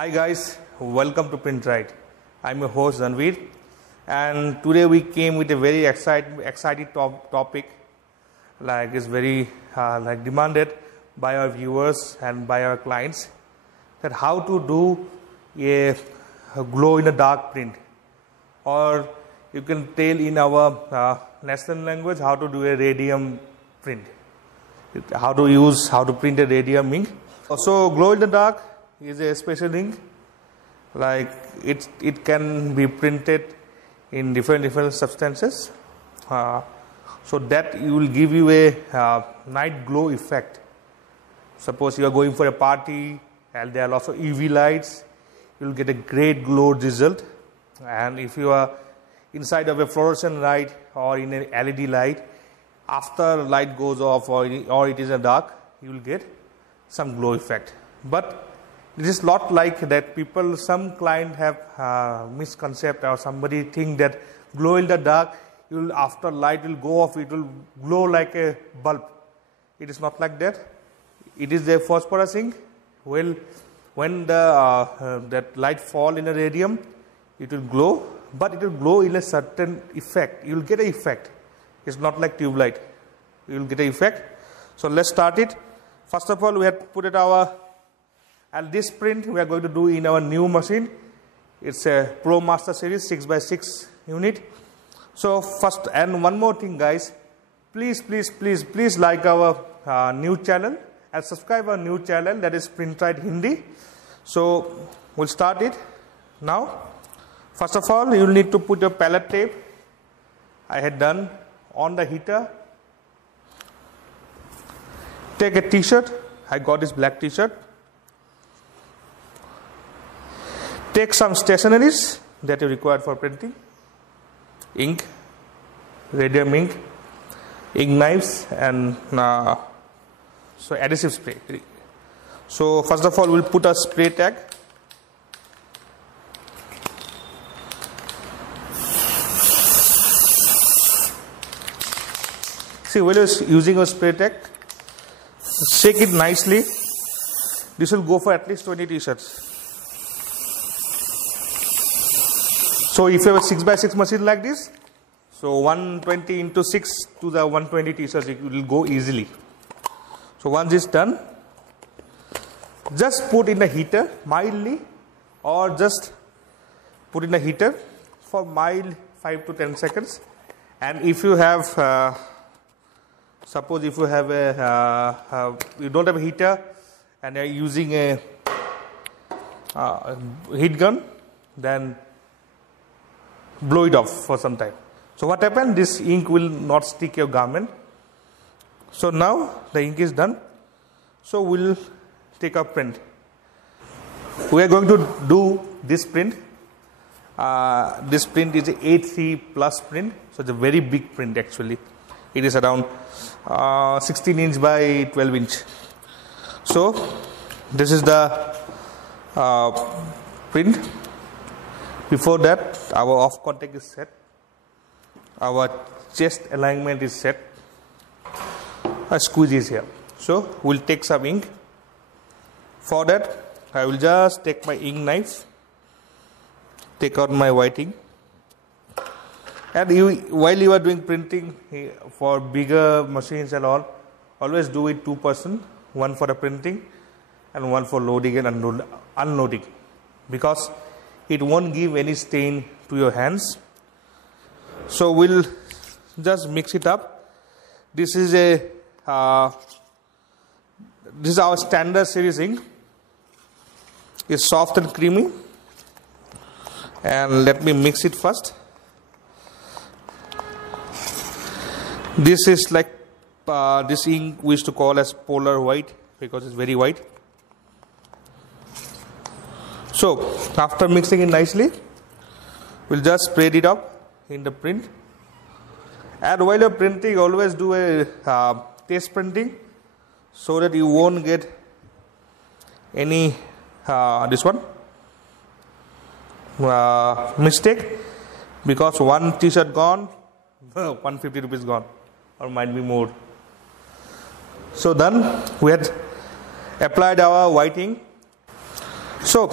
Hi guys, welcome to PrintRite. I'm your host Zanveer, and today we came with a very exciting topic. Like it's very demanded by our viewers and by our clients. That how to do a glow in the dark print, or you can tell in our national language how to do a radium print. How to print a radium ink. So glow in the dark is a special ink. Like it can be printed in different substances, so that it will give you a night glow effect. Suppose you are going for a party and there are lots of UV lights, you will get a great glow result. And if you are inside of a fluorescent light or in an LED light, after light goes off or it is a dark, you will get some glow effect. But it is not like that. Some client have misconcept, or somebody think that glow in the dark, after light will go off, it will glow like a bulb. It is not like that. It is a phosphorus ink. Well, when that light fall in a radium, it will glow, but it will glow in a certain effect. You will get an effect. It's not like tube light. You will get an effect. So let's start it. First of all, we have to put it and this print we are going to do in our new machine. It's a Pro Master Series 6x6 unit. So first, and one more thing guys, please like our new channel and subscribe our new channel, that is PrintRite Hindi. So we'll start it now. First of all, you will need to put your palette tape I had done on the heater. Take a t-shirt. I got this black t-shirt. Take some stationeries that you require for printing. Ink, radium ink, ink knives, and so adhesive spray. So first of all, we'll put a spray tag. See, while you're using a spray tag, shake it nicely. This will go for at least 20 t-shirts. So if you have a 6x6 machine like this, so 120 into 6 to the 120 t-shirts, it will go easily. So once it's done, just put in the heater mildly, or just put in the heater for mild 5 to 10 seconds. And if you have, suppose if you have you don't have a heater and you are using a heat gun, then blow it off for some time. So what happens? This ink will not stick your garment. So now the ink is done. So we'll take a print. We are going to do this print. This print is a A3 plus print. So it's a very big print actually. It is around 16 inch by 12 inch. So this is the print. Before that, our off contact is set, our chest alignment is set, a squeeze is here. So we'll take some ink. For that, I will just take my ink knife, take out my white ink, and while you are doing printing for bigger machines and all, always do it 2%, one for the printing and one for loading and unloading, because it won't give any stain to your hands. So we'll just mix it up. This is our standard series ink. It's soft and creamy. And let me mix it first. This is like this ink we used to call as polar white, because it's very white. So after mixing it nicely, we'll just spread it up in the print. And while you're printing, always do a test printing, so that you won't get any mistake, because one t-shirt gone, 150 rupees gone, or might be more. So then we had applied our white ink. So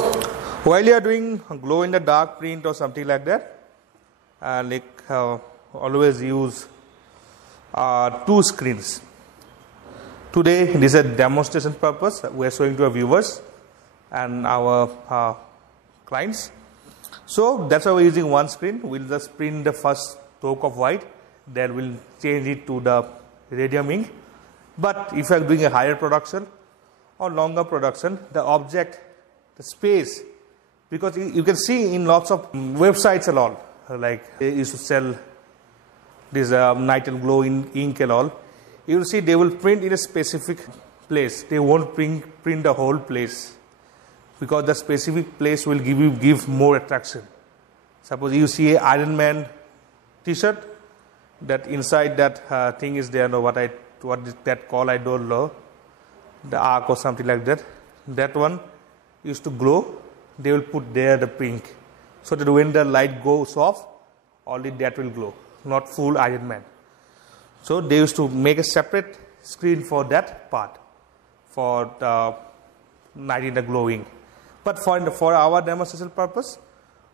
while you are doing glow in the dark print or something like that, always use two screens. Today this is a demonstration purpose. We are showing to our viewers and our clients. So that's why we're using one screen. We'll just print the first stroke of white, then we'll change it to the radium ink. But if you are doing a higher production or longer production, the object, the space, because you can see in lots of websites and all, like they used to sell this night and glow in ink and all, you will see they will print in a specific place. They won't print the whole place, because the specific place will give more attraction. Suppose you see an Iron Man t-shirt, that inside that thing is there, what is that called, I don't know, the arc or something like that. That one used to glow, they will put there the pink, so that when the light goes off, only that will glow, not full Iron Man. So they used to make a separate screen for that part, for the night in the glowing. But for our demonstration purpose,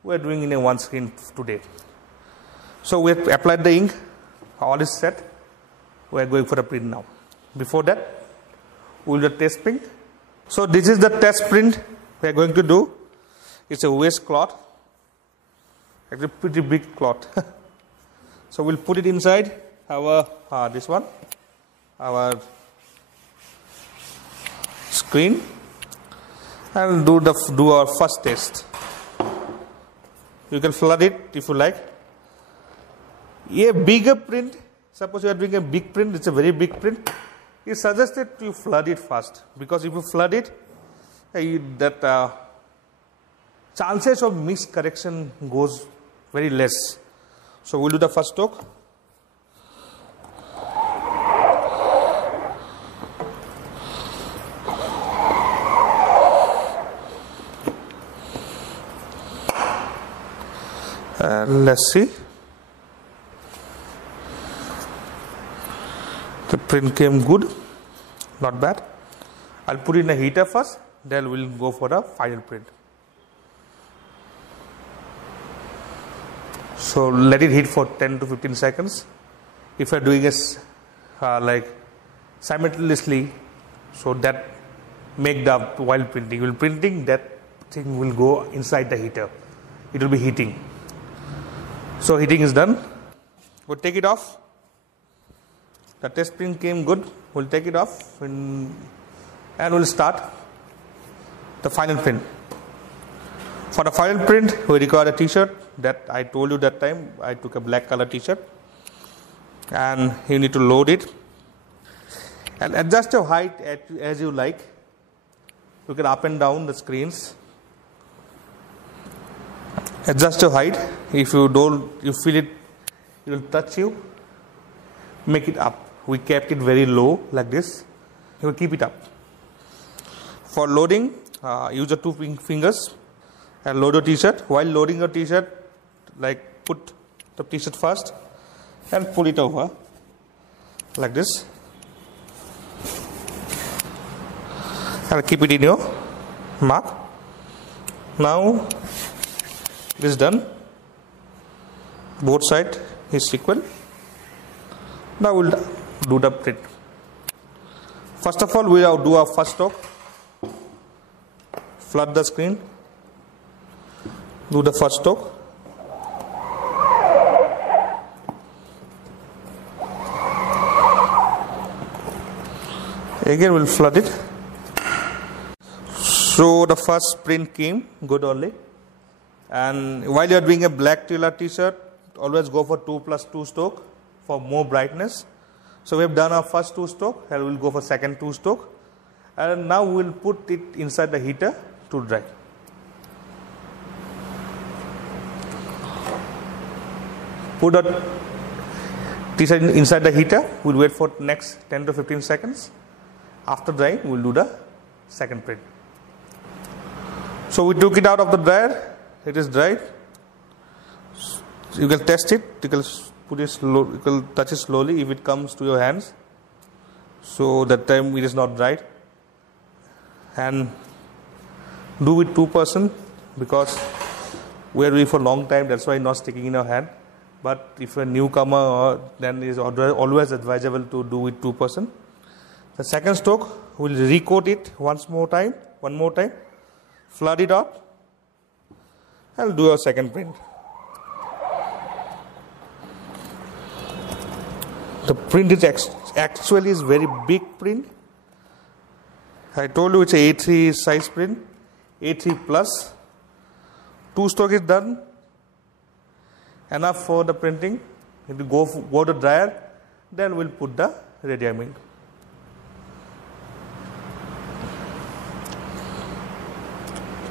we are doing in a one screen today. So we have applied the ink, all is set. We are going for the print now. Before that, we will do test print. So this is the test print we are going to do. It's a waste cloth, actually pretty big cloth. So we'll put it inside our this one, our screen, and do our first test. You can flood it if you like. A bigger print, suppose you are doing a big print, it's a very big print, it's suggested you flood it first, because if you flood it, chances of miscorrection goes very less. So we'll do the first stroke. And let's see. The print came good, not bad. I'll put it in a heater first, then we'll go for the final print. So let it heat for 10 to 15 seconds. If you are doing this like simultaneously, so that make the while printing, that thing will go inside the heater. It will be heating. So heating is done. We'll take it off. The test print came good. We'll take it off and we'll start the final print. For the final print, we require a t-shirt that I told you that time. I took a black color t-shirt, and you need to load it and adjust your height as you like. You can up and down the screens. Adjust your height. If you feel it will touch you, make it up. We kept it very low like this. You will keep it up. For loading, use your two fingers and load your t-shirt. While loading your t-shirt, like put the t-shirt first and pull it over like this, and keep it in your mark. Now it is done. Both sides is equal. Now we'll do the print. First of all, we'll do our first stroke. Flood the screen. Do the first stroke. Again we'll flood it. So the first print came good only. And while you are doing a black tailor t-shirt, always go for 2+2 stroke for more brightness. So we have done our first 2 stroke, and we'll go for second 2 stroke. And now we'll put it inside the heater to dry. Put the t-shirt inside the heater. We'll wait for next 10 to 15 seconds. After drying, we'll do the second print. So we took it out of the dryer. It is dried. You can test it. You can put it slow. You can touch it slowly if it comes to your hands. So that time it is not dried. And do with 2% because we are doing for a long time, that's why not sticking in our hand. But if you're a newcomer, then it is always advisable to do with 2%. The second stroke, we'll recoat it one more time, flood it out, and do a second print. The print is actually is very big print. I told you it's a A3 size print, A3 plus. 2 stroke is done. Enough for the printing. If you go to dryer, then we'll put the radium ink.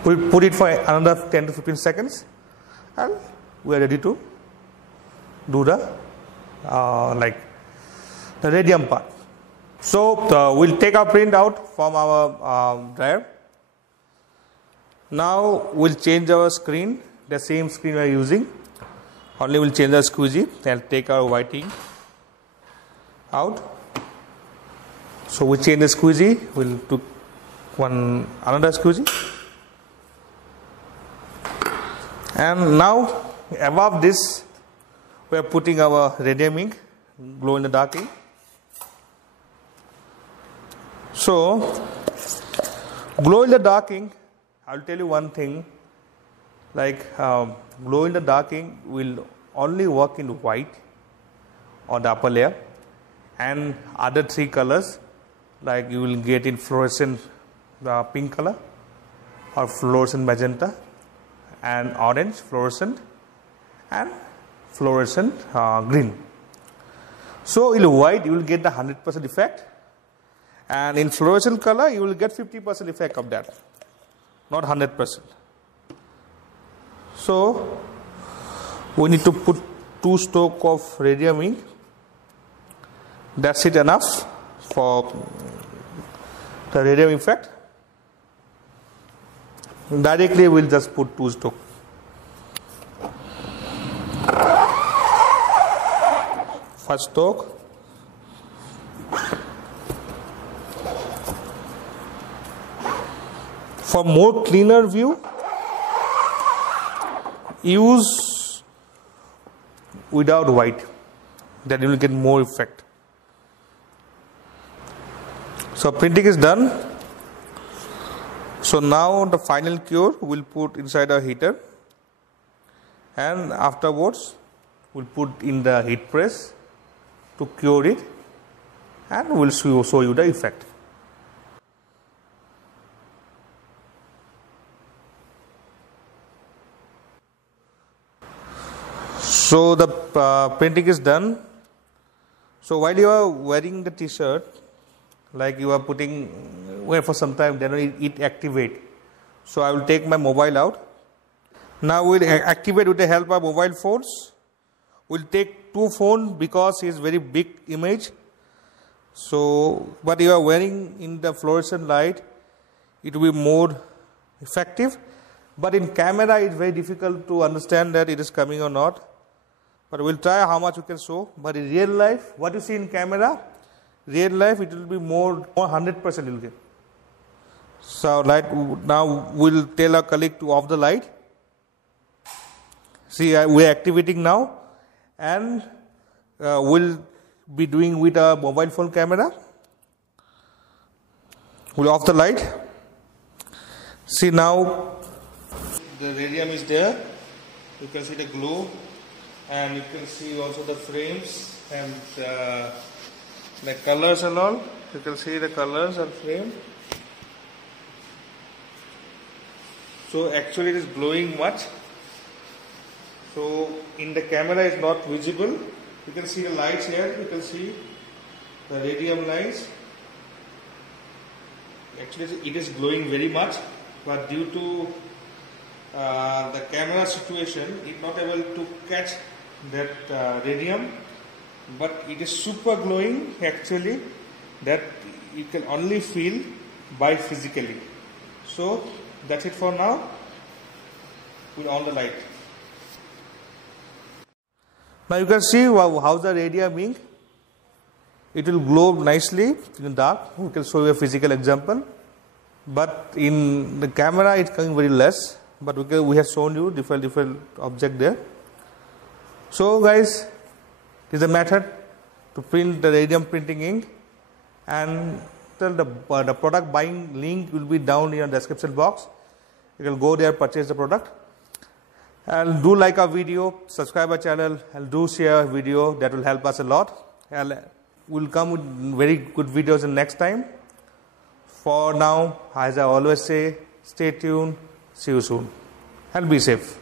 We'll put it for another 10 to 15 seconds, and we are ready to do the the radium part. So we'll take our print out from our dryer. Now we'll change our screen, the same screen we are using. Only we'll change the squeegee and take our white ink out. So we change the squeegee. We'll took another squeegee. And now above this, we are putting our radium ink, glow in the dark ink. So, glow in the dark ink, I'll tell you one thing, glow in the dark ink will only work in white on the upper layer, and other 3 colors, like you will get in fluorescent pink color or fluorescent magenta and orange fluorescent and fluorescent green. So in white you will get the 100% effect, and in fluorescent color you will get 50% effect of that, not 100%. So we need to put 2 strokes of radium ink. That's it enough for the radium effect. Directly we'll just put 2 strokes. First stroke. For more cleaner view, use without white, then you will get more effect. So printing is done. So now the final cure we'll put inside our heater, and afterwards we'll put in the heat press to cure it, and we'll show you the effect. So the printing is done. So while you are wearing the t-shirt, like you are putting wear for some time, then it activate. So I will take my mobile out. Now we'll activate with the help of mobile phones. We'll take 2 phones because it's very big image. So but you are wearing in the fluorescent light, it will be more effective. But in camera it's very difficult to understand that it is coming or not. But we'll try how much we can show. But in real life, what you see in camera, real life it will be more 100% you'll get. So now we'll tell our colleague to off the light. See, we are activating now, and we'll be doing with our mobile phone camera. We'll off the light. See, now the radium is there. You can see the glow, and you can see also the frames and the colors and all. You can see the colors and frame. So actually it is glowing much. So in the camera it's not visible. You can see the lights here. You can see the radium lines. Actually it is glowing very much, but due to the camera situation, it is not able to catch that radium. But it is super glowing actually, that you can only feel by physically. So that's it for now. We'll on the light. Now you can see how the radium ink, it will glow nicely in the dark. We can show you a physical example. but in the camera it's coming very less, but we have shown you different object there. So guys, this is the method to print the radium printing ink, and the product buying link will be down in the description box. You can go there, purchase the product, and do like our video, subscribe our channel, and do share video. That will help us a lot. And we'll come with very good videos in next time. For now, as I always say, stay tuned, see you soon, and be safe.